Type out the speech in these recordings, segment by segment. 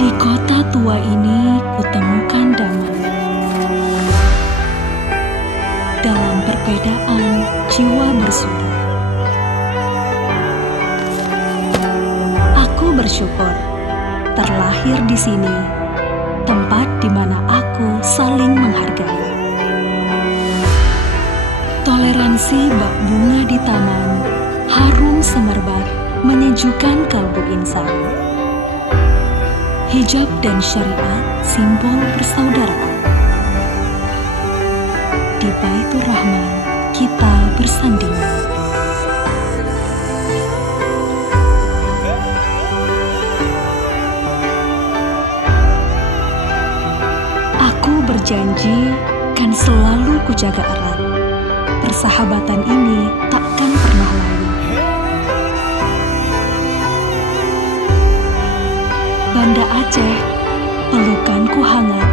Di kota tua ini kutemukan damai. Dalam perbedaan, jiwa bersuri. Aku bersyukur terlahir di sini, tempat di mana aku saling menghargai. Toleransi bak bunga di taman, harum semerbak, menyejukkan kalbu insan. Hijab dan syariat simbol persaudaraan. Di Baitur Rahman kita bersandingan. Aku berjanji kan selalu kujaga erat. Persahabatan ini takkan pernah lalu. Banda Aceh, pelukanku hangat.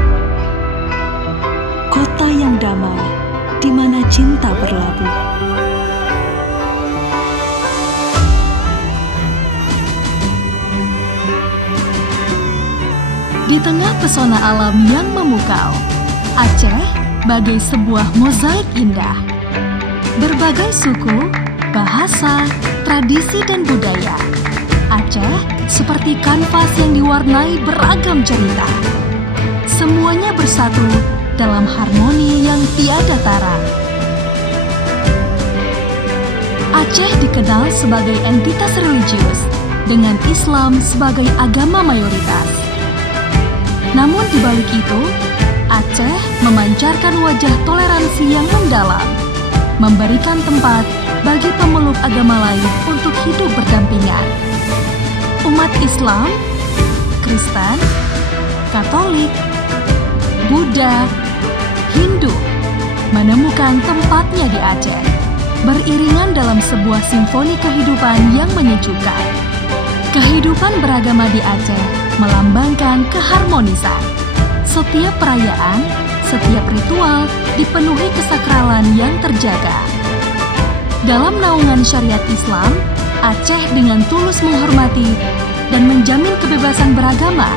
Kota yang damai, di mana cinta berlabuh. Di tengah pesona alam yang memukau, Aceh bagai sebuah mozaik indah. Berbagai suku, bahasa, tradisi dan budaya. Aceh seperti kanvas yang diwarnai beragam cerita. Semuanya bersatu dalam harmoni yang tiada tara. Aceh dikenal sebagai entitas religius dengan Islam sebagai agama mayoritas. Namun di balik itu, Aceh memancarkan wajah toleransi yang mendalam, memberikan tempat bagi pemeluk agama lain untuk hidup berdampingan. Umat Islam, Kristen, Katolik, Buddha, Hindu menemukan tempatnya di Aceh, beriringan dalam sebuah simfoni kehidupan yang menyejukkan. Kehidupan beragama di Aceh melambangkan keharmonisan. Setiap perayaan, setiap ritual dipenuhi kesakralan yang terjaga. Dalam naungan syariat Islam, Aceh dengan tulus menghormati dan menjamin kebebasan beragama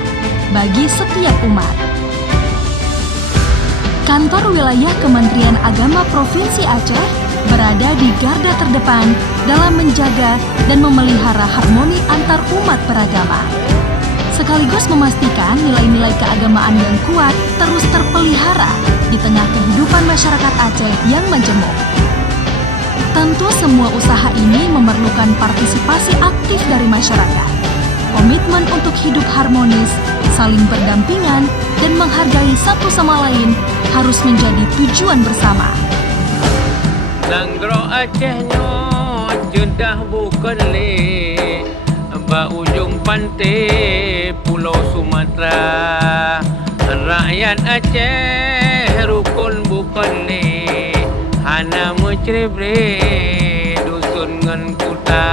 bagi setiap umat. Kantor wilayah Kementerian Agama Provinsi Aceh berada di garda terdepan dalam menjaga dan memelihara harmoni antar umat beragama, sekaligus memastikan nilai-nilai keagamaan yang kuat terus terpelihara di tengah kehidupan masyarakat Aceh yang majemuk. Tentu semua usaha ini memerlukan partisipasi aktif dari masyarakat. Komitmen untuk hidup harmonis, saling berdampingan, dan menghargai satu sama lain harus menjadi tujuan bersama. Langgro Aceh nyo jedah bukan le ba ujung pantai Pulau Sumatera. Rakyat Aceh rukun bukan le hana mencerebre dusun ngan kuta.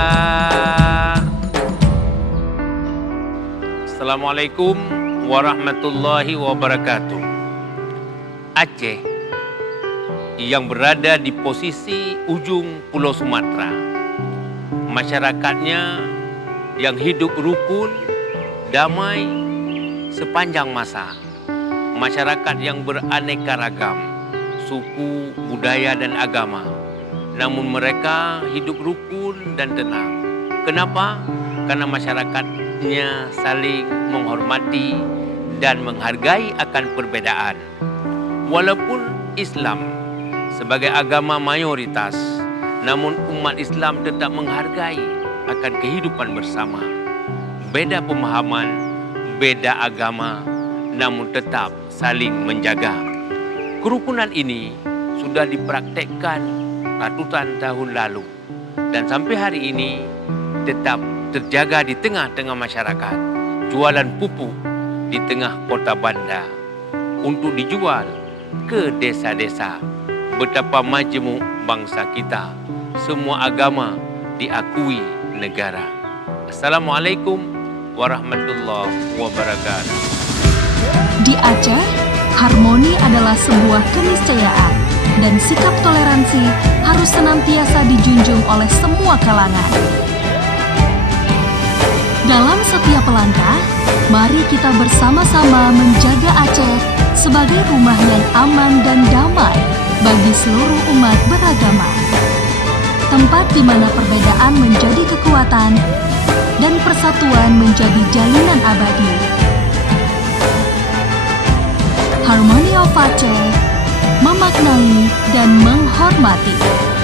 Assalamualaikum warahmatullahi wabarakatuh. Aceh yang berada di posisi ujung Pulau Sumatera, masyarakatnya yang hidup rukun, damai sepanjang masa. Masyarakat yang beraneka ragam, suku, budaya, dan agama. Namun mereka hidup rukun dan tenang. Kenapa? Karena masyarakatnya saling menghormati dan menghargai akan perbedaan. Walaupun Islam sebagai agama mayoritas, namun umat Islam tetap menghargai akan kehidupan bersama. Beda pemahaman, beda agama, namun tetap saling menjaga. Kerukunan ini sudah dipraktekkan ratusan tahun lalu dan sampai hari ini tetap terjaga di tengah-tengah masyarakat. Jualan pupuk di tengah kota Banda untuk dijual ke desa-desa. Betapa majemuk bangsa kita. Semua agama diakui negara. Assalamualaikum warahmatullahi wabarakatuh. Di Aceh, harmoni adalah sebuah keniscayaan dan sikap toleransi harus senantiasa dijunjung oleh semua kalangan. Dalam setiap langkah, mari Mari kita bersama-sama menjaga Aceh sebagai rumah yang aman dan damai bagi seluruh umat beragama. Tempat di mana perbedaan menjadi kekuatan dan persatuan menjadi jalinan abadi. Harmony of Aceh, memaknai dan menghormati.